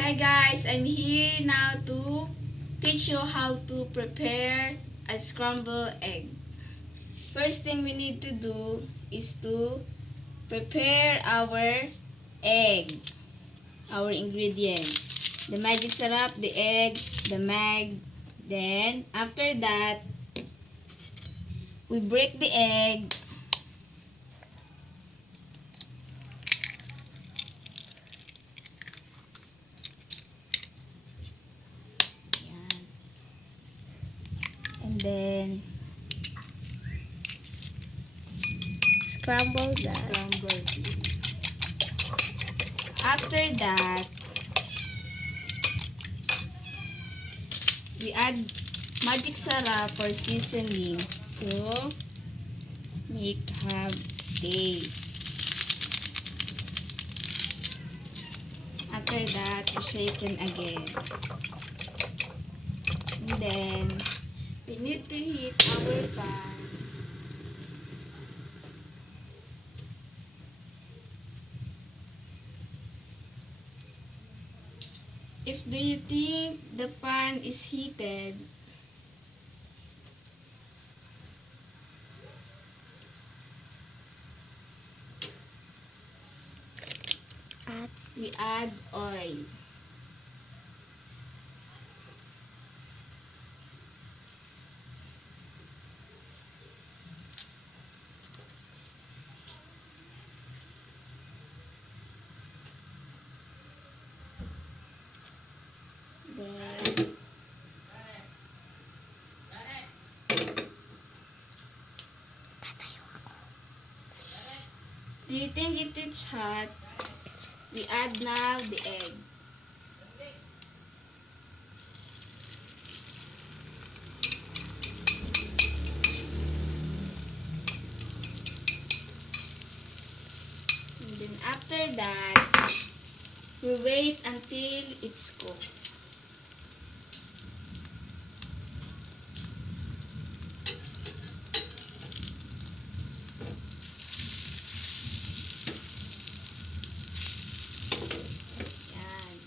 Hi guys, I'm here now to teach you how to prepare a scrambled egg. First thing we need to do is to prepare our egg, our ingredients. The magic syrup, the egg, the mag. Then, after that, we break the egg. Yan. And then, Scramble that. scramble. After that, we add magic syrup for seasoning. So, make have taste. After that, we shaken again. And then, we need to heat our pan. If do you think the pan is heated, we add oil. Then, do you think it is hot? We add now the egg. And then after that, we wait until it's cooked. Yan.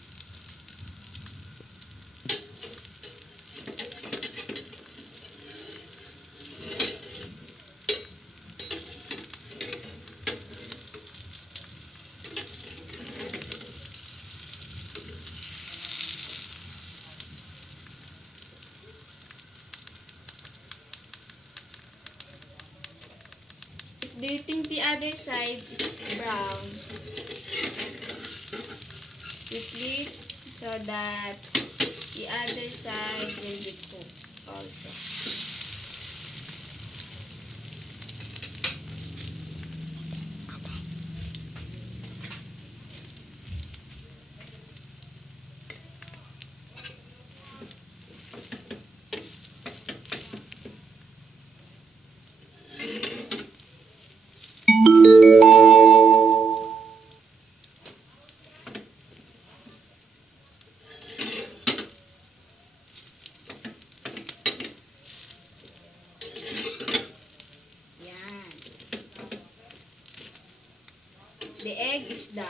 Do you think the other side is brown? You flip so that the other side will be cooked also. Yan. The egg is done.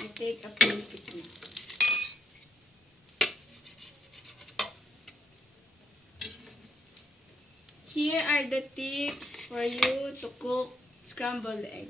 You take a plate to eat. Here are the tips for you to cook scrambled egg.